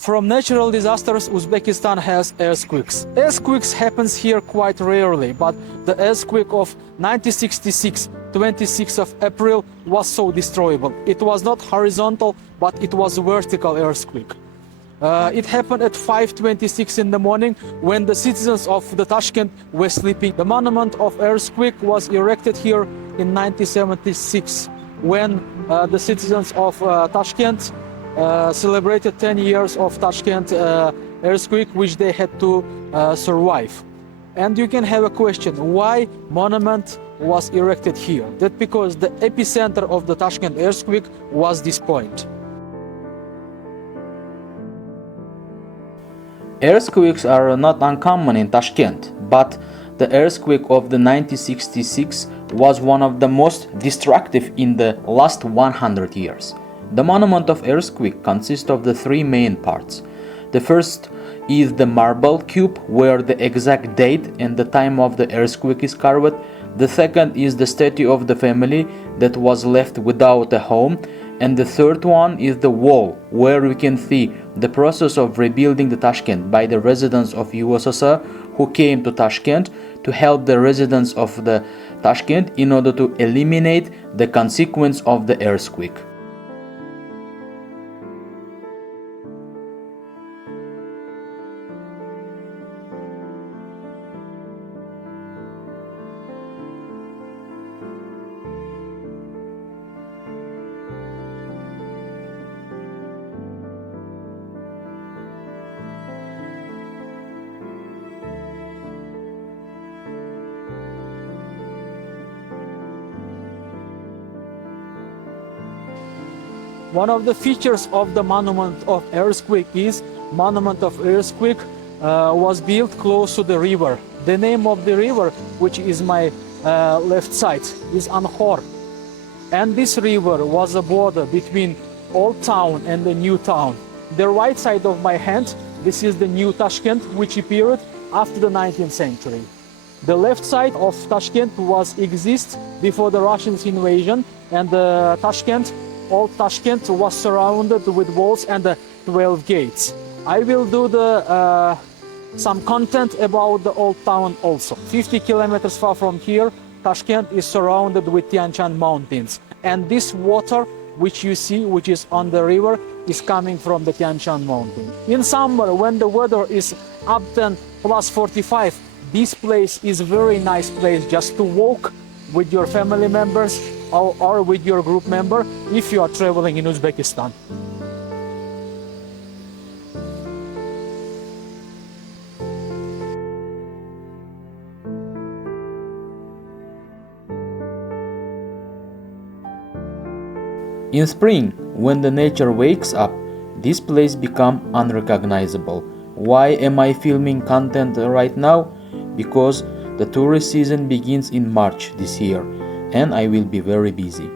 From natural disasters, Uzbekistan has earthquakes. Earthquakes happens here quite rarely, but the earthquake of 1966, 26th of April, was so destroyable. It was not horizontal, but it was a vertical earthquake. It happened at 5:26 in the morning when the citizens of the Tashkent were sleeping. The monument of earthquake was erected here in 1976 when the citizens of Tashkent celebrated 10 years of Tashkent earthquake, which they had to survive. And you can have a question, why monument was erected here? That's because the epicenter of the Tashkent earthquake was this point. Earthquakes are not uncommon in Tashkent, but the earthquake of the 1966 was one of the most destructive in the last 100 years. The monument of earthquake consists of the three main parts. The first is the marble cube where the exact date and the time of the earthquake is carved. The second is the statue of the family that was left without a home. And the third one is the wall where we can see the process of rebuilding the Tashkent by the residents of USSR who came to Tashkent to help the residents of the Tashkent in order to eliminate the consequence of the earthquake. One of the features of the monument of earthquake is monument of earthquake was built close to the river. The name of the river, which is my left side, is Anhor. And this river was a border between old town and the new town. The right side of my hand, this is the new Tashkent, which appeared after the 19th century. The left side of Tashkent was exist before the Russians invasion, and the old Tashkent was surrounded with walls and 12 gates. I will do some content about the old town also. 50 kilometers far from here, Tashkent is surrounded with Tian Shan mountains. And this water, which you see, which is on the river, is coming from the Tian Shan mountain. In summer, when the weather is up to plus 45, this place is a very nice place just to walk with your family members or with your group member if you are traveling in Uzbekistan. In spring, when the nature wakes up, this place becomes unrecognizable. Why am I filming content right now? Because the tourist season begins in March this year, and I will be very busy.